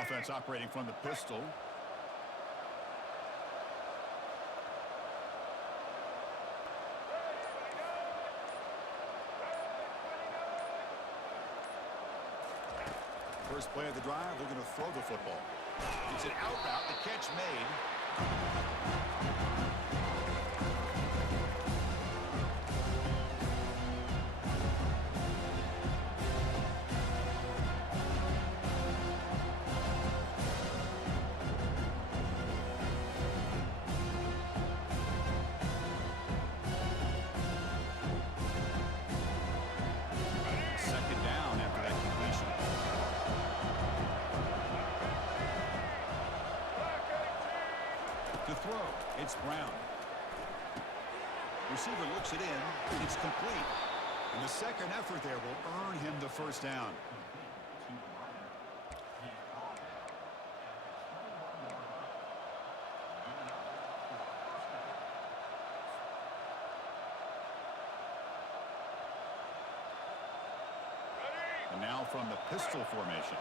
Offense operating from the pistol. First play of the drive, they're going to throw the football. It's an out route, the catch made. Second down after that completion. To throw, it's Brown. Receiver looks it in. It's complete. And the second effort there will earn him the first down. And now from the pistol formation.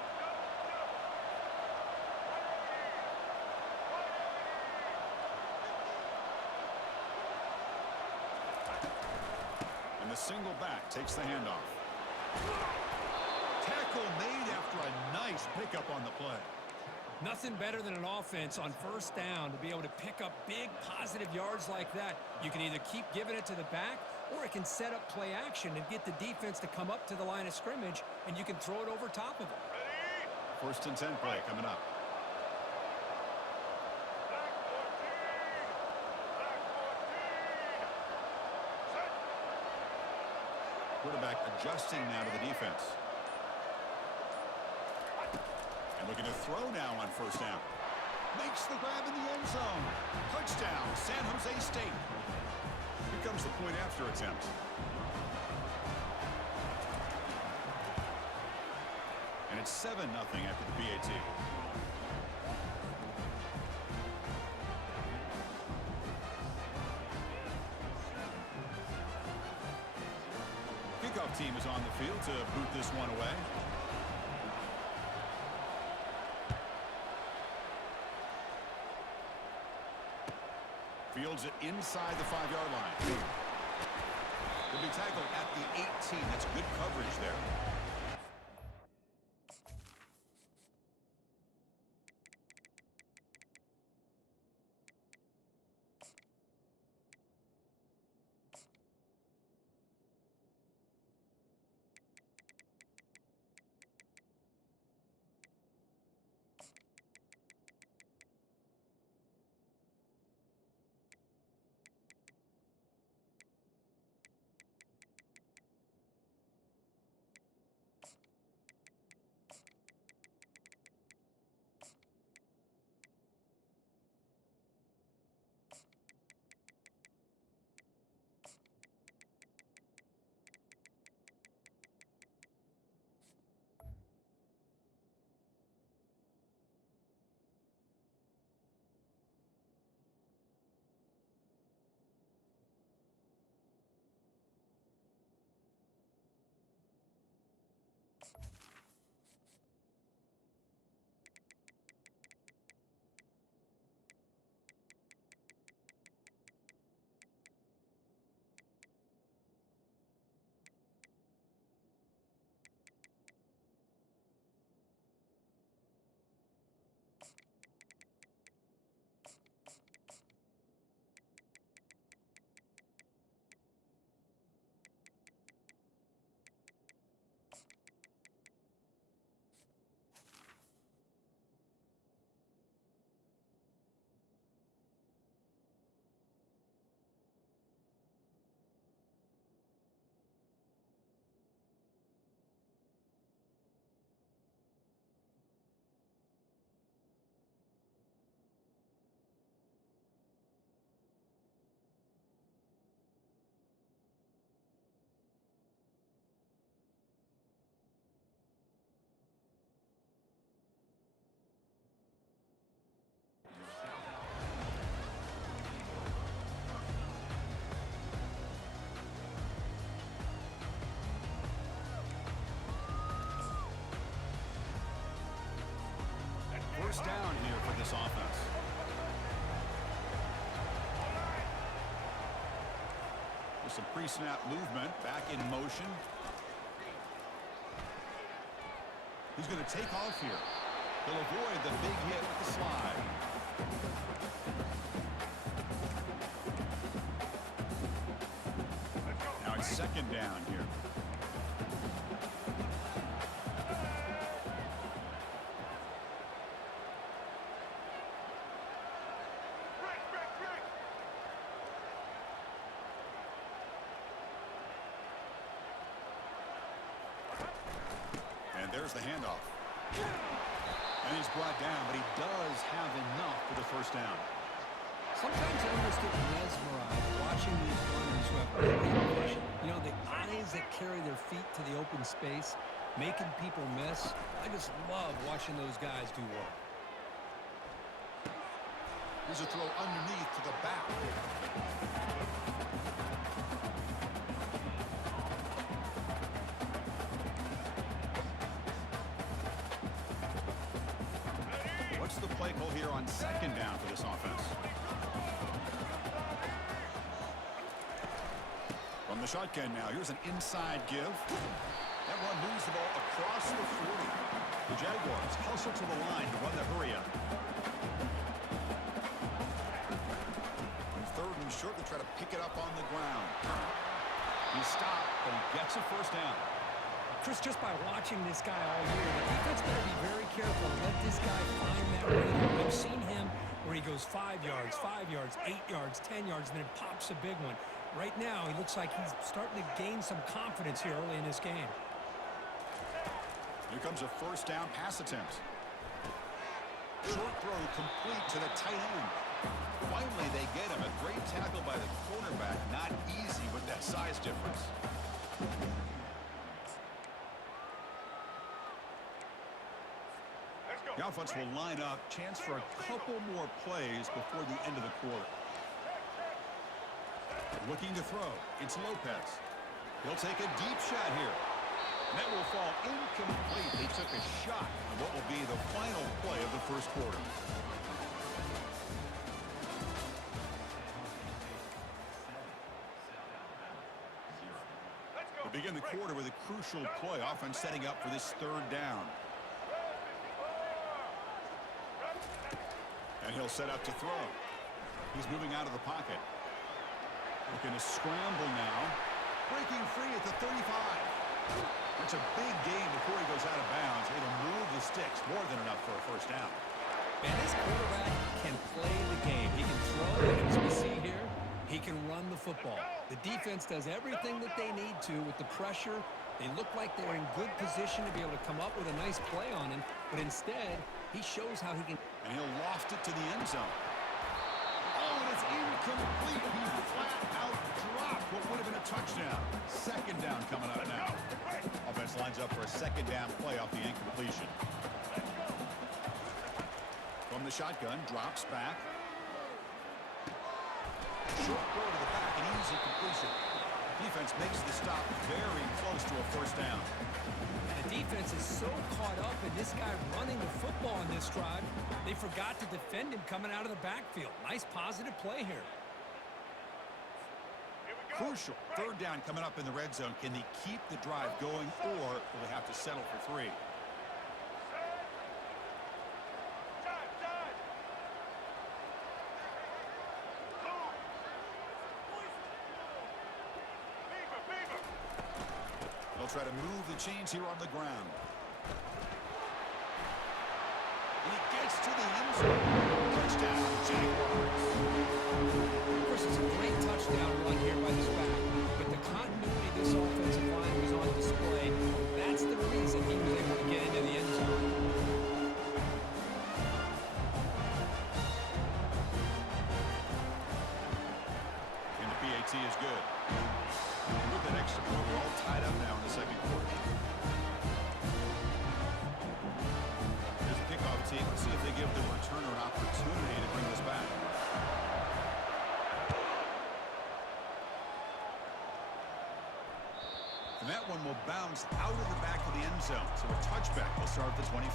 And the single back takes the handoff. Tackle made after a nice pickup on the play. Nothing better than an offense on first down to be able to pick up big positive yards like that. You can either keep giving it to the back, or it can set up play action and get the defense to come up to the line of scrimmage, and you can throw it over top of them. First and 10 play coming up. Quarterback adjusting now to the defense. And looking to throw now on first down. Makes the grab in the end zone. Touchdown, San Jose State. Here comes the point after attempt. And it's 7-0 after the PAT. Kickoff team is on the field to boot this one away. Fields it inside the 5-yard line. He'll be tackled at the 18. That's good coverage there. first down here for this offense. With some pre-snap movement, back in motion. He's going to take off here. He'll avoid the big hit with the slide. Now it's second down here. And there's the handoff. And he's brought down, but he does have enough for the first down. Sometimes I almost get mesmerized watching these runners who have great vision. You know, the eyes that carry their feet to the open space, making people miss. I just love watching those guys do work. Here's a throw underneath to the back. What's the play call here on second down for this offense? From the shotgun now, here's an inside give. That one moves the ball across the 40. The Jaguars hustle to the line to run the hurry up. On third and short, they try to pick it up on the ground. He stopped, but he gets a first down. Chris, just by watching this guy all year, the defense better be very careful to let this guy find that rhythm. We've seen him where he goes 5 yards, 8 yards, 10 yards, and then pops a big one. Right now, he looks like he's starting to gain some confidence here early in this game. Here comes a first down pass attempt. Short throw complete to the tight end. Finally, they get him. A great tackle by the cornerback. Not easy with that size difference. The offense will line up. Chance for a couple more plays before the end of the quarter. Looking to throw. It's Lopez. He'll take a deep shot here. And that will fall incomplete. They took a shot on what will be the final play of the first quarter. We begin the quarter with a crucial play. Offense setting up for this third down. And he'll set up to throw. He's moving out of the pocket. Looking to scramble now. Breaking free at the 35. That's a big gain before he goes out of bounds. It'll move the sticks. More than enough for a first down. Man, this quarterback can play the game. He can throw, as we see here. He can run the football. The defense does everything that they need to with the pressure. They look like they're in good position to be able to come up with a nice play on him. But instead, he shows how he can. And he'll loft it to the end zone. Oh, and it's incomplete. He flat out dropped what would have been a touchdown. Second down coming up now. Offense lines up for a second down play off the incompletion. From the shotgun, drops back. Short throw to the back, an easy completion. Defense makes the stop very close to a first down. And the defense is so caught up in this guy running the football in this drive, they forgot to defend him coming out of the backfield. Nice positive play here. Crucial. Third down coming up in the red zone. Can they keep the drive going, or will they have to settle for three? They'll try to move the chains here on the ground. And he gets to the end zone. Touchdown, Jaguars. Of course, it's a great touchdown run here by this back, but the continuity of this offensive line was on display. That's the reason he was able to get into the end zone. And the PAT is good. And with that extra point, we're all tied up now in the second quarter. Here's the kickoff team. Let's see if they give the returner an opportunity to bring this back. And that one will bounce out of the back of the end zone. So a touchback will start at the 25.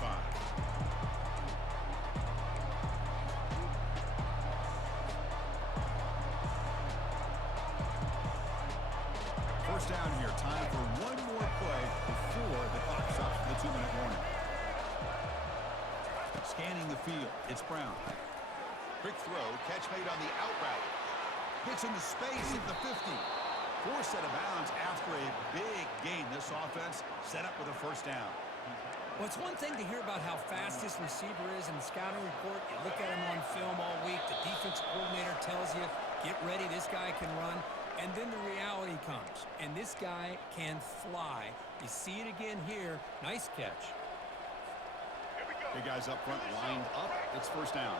Scanning the field. It's Brown. Quick throw. Catch made on the out route. Gets into space at the 50. Forced out of bounds after a big gain. This offense set up with a first down. Well, it's one thing to hear about how fast this receiver is in the scouting report. You look at him on film all week. The defense coordinator tells you, get ready, this guy can run. And then the reality comes, and this guy can fly. You see it again here. Nice catch. Big guys up front lined up. It's first down.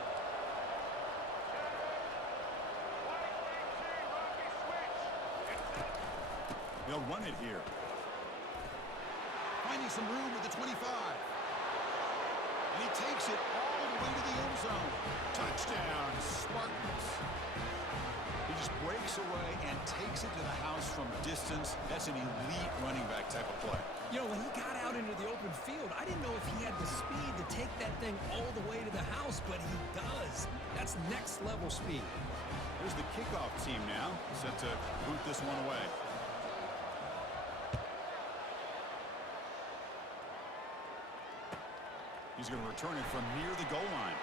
They'll run it here. Finding some room with the 25. And he takes it all the way to the end zone. Touchdown, Spartans. He just breaks away and takes it to the house from distance. That's an elite running back type of play. You know, when he got out into the open field, I didn't know if he had the speed to take that thing all the way to the house, but he does. That's next level speed. Here's the kickoff team now, set to boot this one away. He's going to return it from near the goal line.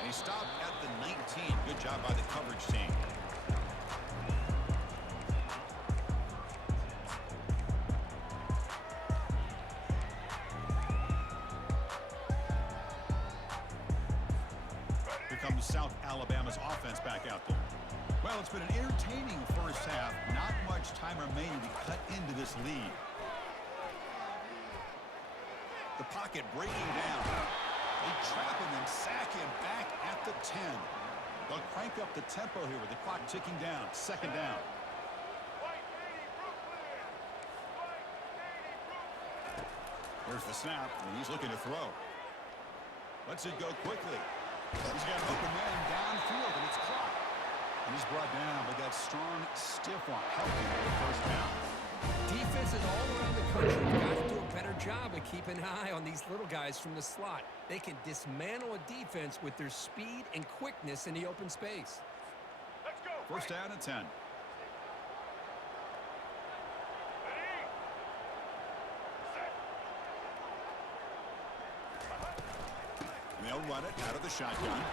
And he stopped at the 19. Good job by the coverage team. Here comes South Alabama's offense back out there. Well, it's been an entertaining first half. Not much time remaining to cut into this lead. The pocket breaking down. They trap him and sack him back at the 10. They'll crank up the tempo here with the clock ticking down. Second down. Here's the snap, and he's looking to throw. Lets it go quickly. He's got an open man downfield, and it's caught. And he's brought down, but that strong, stiff one helping with the first down. Defenses all around the country have got to do a better job of keeping an eye on these little guys from the slot. They can dismantle a defense with their speed and quickness in the open space. Let's go. First down and 10. And they'll run it out of the shotgun.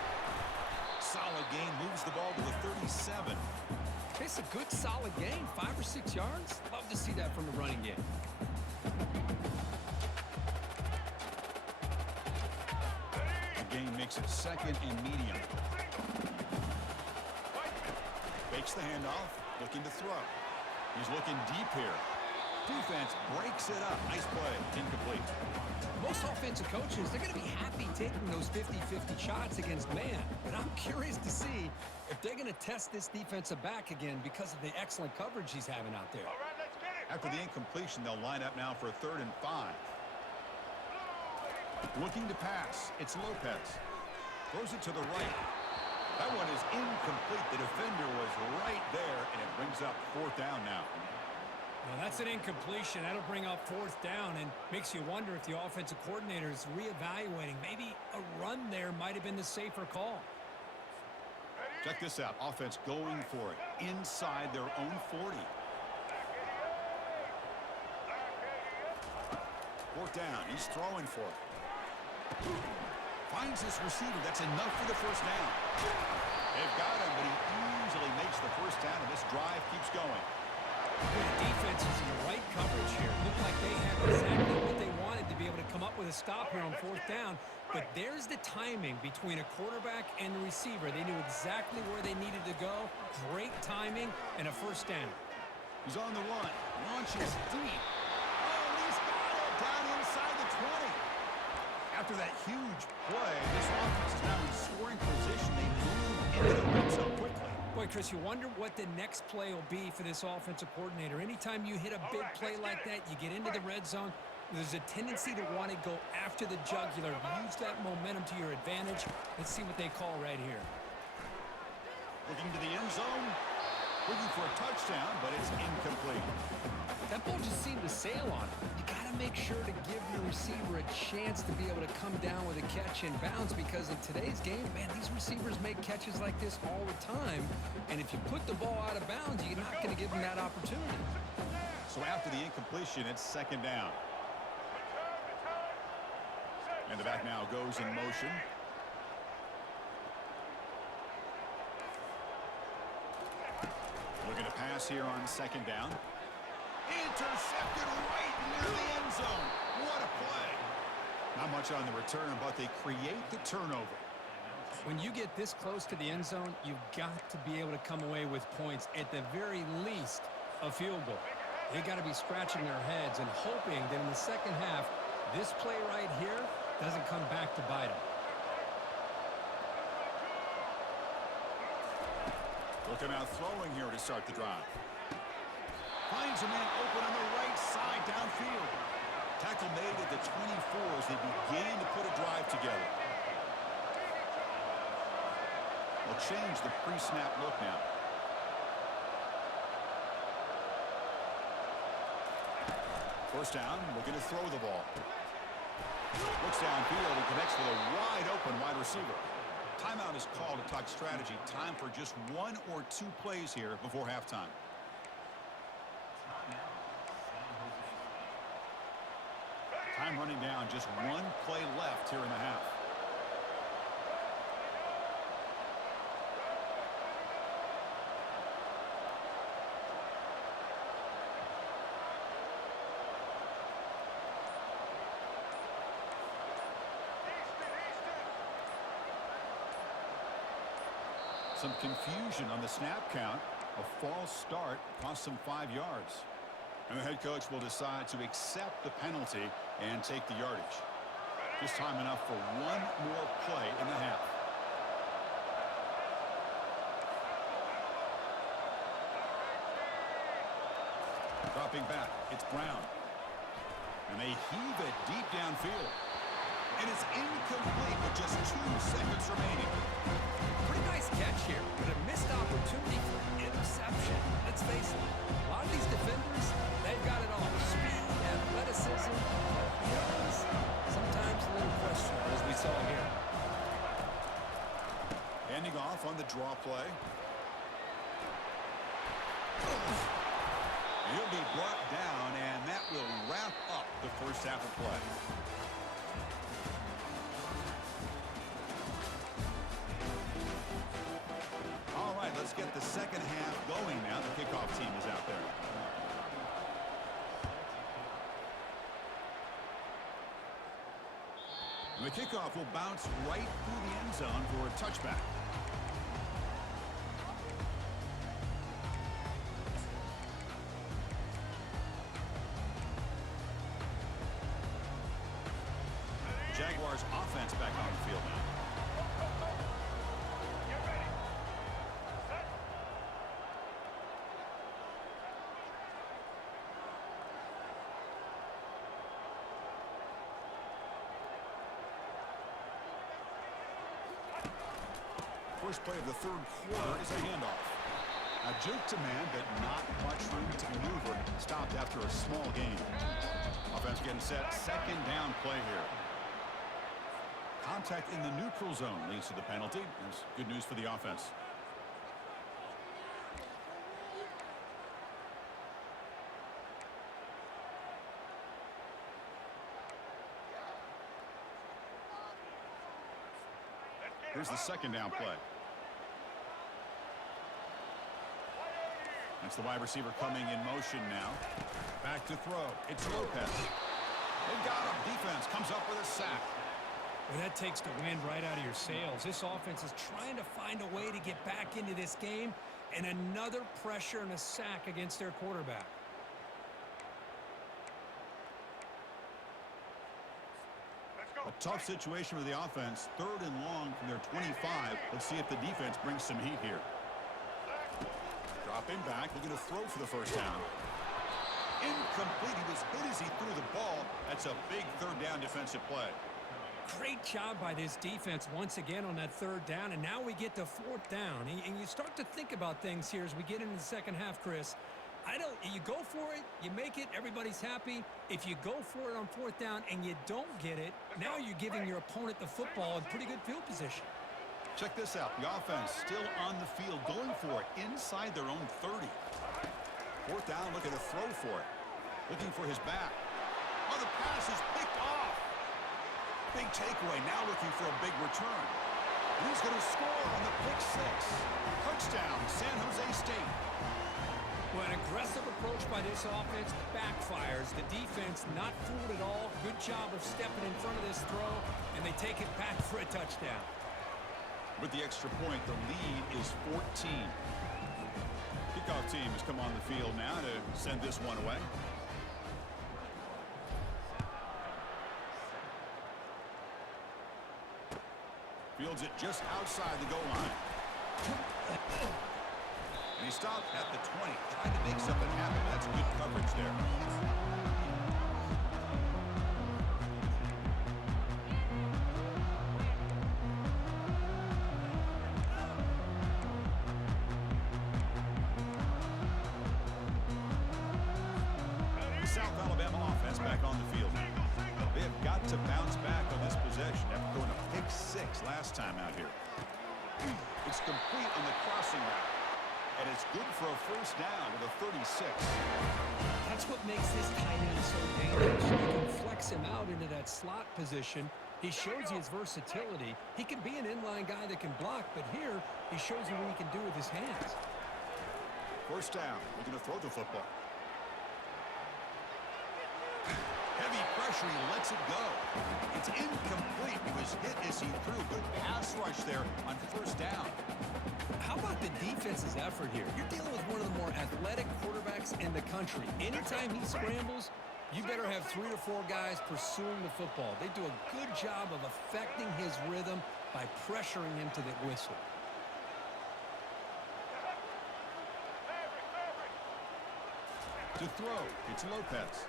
Solid gain, moves the ball to the 37. It's a good, solid gain, 5 or 6 yards. Love to see that from the running game. The gain makes it second and medium. Fakes the handoff, looking to throw. He's looking deep here. Defense breaks it up. Nice play, incomplete. Most offensive coaches, they're going to be happy taking those 50-50 shots against man. But I'm curious to see if they're going to test this defensive back again because of the excellent coverage he's having out there. All right, let's get it. After the incompletion, they'll line up now for a 3rd and 5. Looking to pass. It's Lopez. Throws it to the right. That one is incomplete. The defender was right there, and it brings up 4th down now. Well, that's an incompletion. That'll bring up 4th down and makes you wonder if the offensive coordinator is reevaluating. Maybe a run there might have been the safer call. Check this out. Offense going for it inside their own 40. 4th down. He's throwing for it. Finds his receiver. That's enough for the first down. They've got him, but he easily makes the first down, and this drive keeps going. The defense is in the right coverage here. Looked like they had exactly what they wanted to be able to come up with a stop here on 4th down. But there's the timing between a quarterback and the receiver. They knew exactly where they needed to go. Great timing and a first down. He's on the run. Launches deep. Oh, and he's got it down inside the 20. After that huge play, this offense is now in scoring position. They move into the red zone quickly. Boy, Chris, you wonder what the next play will be for this offensive coordinator. Anytime you hit a big play like that, you get into the red zone, there's a tendency to want to go after the jugular, use that momentum to your advantage. Let's see what they call right here. Looking to the end zone. Looking for a touchdown, but it's incomplete. That ball just seemed to sail on it. You got to make sure to give your receiver a chance to be able to come down with a catch and bounce, because in today's game, man, these receivers make catches like this all the time. And if you put the ball out of bounds, you're not going to give them that opportunity. So after the incompletion, it's 2nd down. And The back now goes in motion. Looking to pass here on second down. Intercepted right near the end zone. What a play. Not much on the return, but they create the turnover. When you get this close to the end zone, you've got to be able to come away with points, at the very least, a field goal. They got to be scratching their heads and hoping that in the second half, this play right here doesn't come back to bite them. Looking out throwing here to start the drive. Finds a man open on the right side downfield. Tackle made at the 24 as they begin to put a drive together. They'll change the pre-snap look now. First down, looking to throw the ball. Looks downfield and connects with a wide open wide receiver. Timeout is called to talk strategy. Time for just one or two plays here before halftime. Time running down, just one play left here in the half. Some confusion on the snap count. A false start cost them 5 yards. And the head coach will decide to accept the penalty and take the yardage. Just time enough for one more play in the half. Dropping back, it's Brown. And they heave it deep downfield. And it's incomplete with just 2 seconds remaining. Pretty nice catch here, but a missed opportunity for interception. Let's face it, a lot of these defenders, they've got it all. Speed, athleticism, but sometimes a little questionable, as we saw here. Handing off on the draw play. He'll be brought down, and that will wrap up the first half of play. All right, let's get the second half going now. The kickoff team is out there. And the kickoff will bounce right through the end zone for a touchback. Jaguars offense back on the field now. First play of the third quarter is a handoff. A juke to man, but not much room to maneuver. Stopped after a small gain. Offense getting set. Second down play here. Contact in the neutral zone leads to the penalty. That's good news for the offense. Here's the second down play. That's the wide receiver coming in motion now. Back to throw. It's Lopez. They've got him. Defense comes up with a sack. Well, that takes the wind right out of your sails. This offense is trying to find a way to get back into this game, and another pressure and a sack against their quarterback. A tough situation for the offense. Third and long from their 25. Let's see if the defense brings some heat here. Dropping back, looking to throw for the first down. Incomplete. He was hit as he threw the ball. That's a big third down defensive play. Great job by this defense once again on that third down, and now we get to fourth down. And you start to think about things here as we get into the second half, Chris. You go for it, you make it, everybody's happy. If you go for it on fourth down and you don't get it, now you're giving your opponent the football in pretty good field position. Check this out. The offense still on the field, going for it inside their own 30. Fourth down, looking to throw for it. Looking for his back. Oh, the pass is picked off. Big takeaway, now looking for a big return. And he's going to score on the pick six. Touchdown, San Jose State. Well, an aggressive approach by this offense backfires. The defense not fooled at all. Good job of stepping in front of this throw, and they take it back for a touchdown. With the extra point, the lead is 14. Kickoff team has come on the field now to send this one away. Fields it just outside the goal line. And he stopped at the 20, trying to make something happen. That's good coverage there. The South Alabama offense back on the field. They have got to bounce back on this possession after throwing a pick six last time out here. It's complete on the crossing route. And it's good for a first down with a 36. That's what makes this tight end so dangerous. You can flex him out into that slot position. He shows you his versatility. He can be an inline guy that can block, but here he shows you what he can do with his hands. First down. We're going to throw the football. Heavy pressure. He lets it go. It's incomplete. He was hit as he threw. Good pass rush there on first down. How about the defense's effort here? You're dealing with one of the more athletic quarterbacks in the country. Anytime he scrambles, you better have 3 or 4 guys pursuing the football. They do a good job of affecting his rhythm by pressuring him to the whistle. To throw, it's Lopez.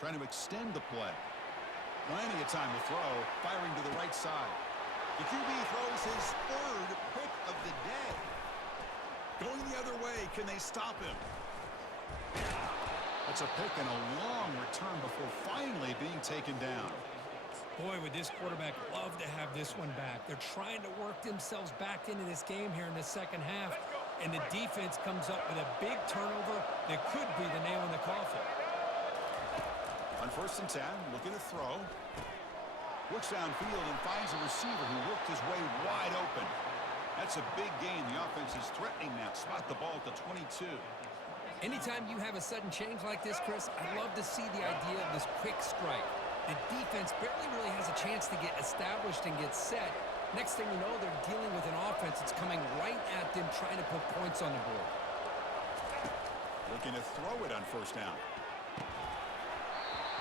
Trying to extend the play. Plenty of time to throw, firing to the right side. The QB throws his third pick of the day. Going the other way, can they stop him? That's a pick and a long return before finally being taken down. Boy, would this quarterback love to have this one back. They're trying to work themselves back into this game here in the second half, and the defense comes up with a big turnover that could be the nail in the coffin. On first and 10, looking to throw. Looks downfield and finds a receiver who worked his way wide open. That's a big gain. The offense is threatening now. Spot the ball at the 22. Anytime you have a sudden change like this, Chris, I love to see the idea of this quick strike. The defense barely really has a chance to get established and get set. Next thing you know, they're dealing with an offense that's coming right at them, trying to put points on the board. Looking to throw it on first down.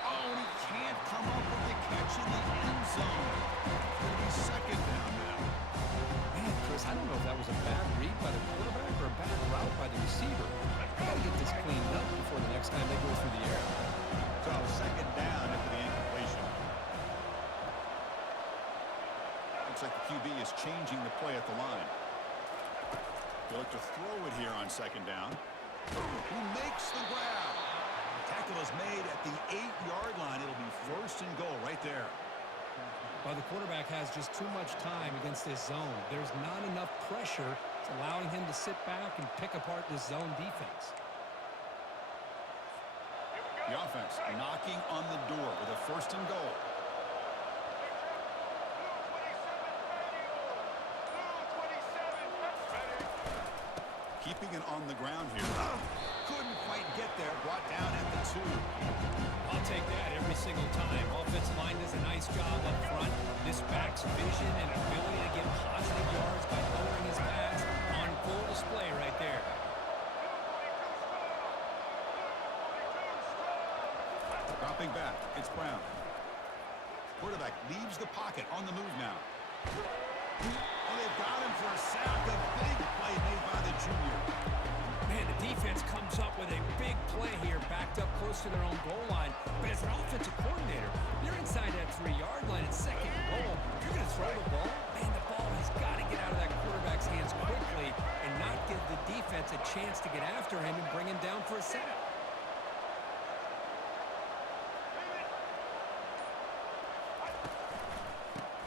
Oh, he can't come up with the catch in the end zone. It's going to be second down now. Man, Chris, I don't know if that was a bad read by the quarterback or a bad route by the receiver. I got to get this cleaned up before the next time they go through the air. So second down after the incompletion. Looks like the QB is changing the play at the line. They look to throw it here on second down. Who makes the grab? Tackle is made at the 8-yard line. It'll be first and goal right there. Well, the quarterback has just too much time against this zone. There's not enough pressure. It's allowing him to sit back and pick apart this zone defense. The offense knocking on the door with a first and goal. Keeping it on the ground here. Couldn't quite get there. Brought down at the 2. I'll take that every single time. Offensive line does a nice job up front. This back's vision and ability to get positive yards by lowering his pads on full display right there. Dropping back, it's Brown. Quarterback leaves the pocket on the move now. Oh, they've got him for a sack. A big play made by the junior. Man, the defense comes up with a big play here, backed up close to their own goal line. But as an offensive coordinator, you're inside that 3-yard line. It's second and goal. If you're going to throw the ball, man, the ball has got to get out of that quarterback's hands quickly and not give the defense a chance to get after him and bring him down for a sack.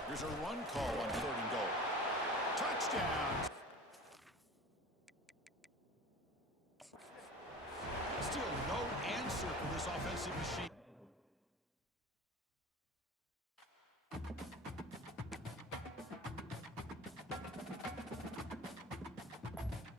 Here's a run call on third and goal. Touchdown,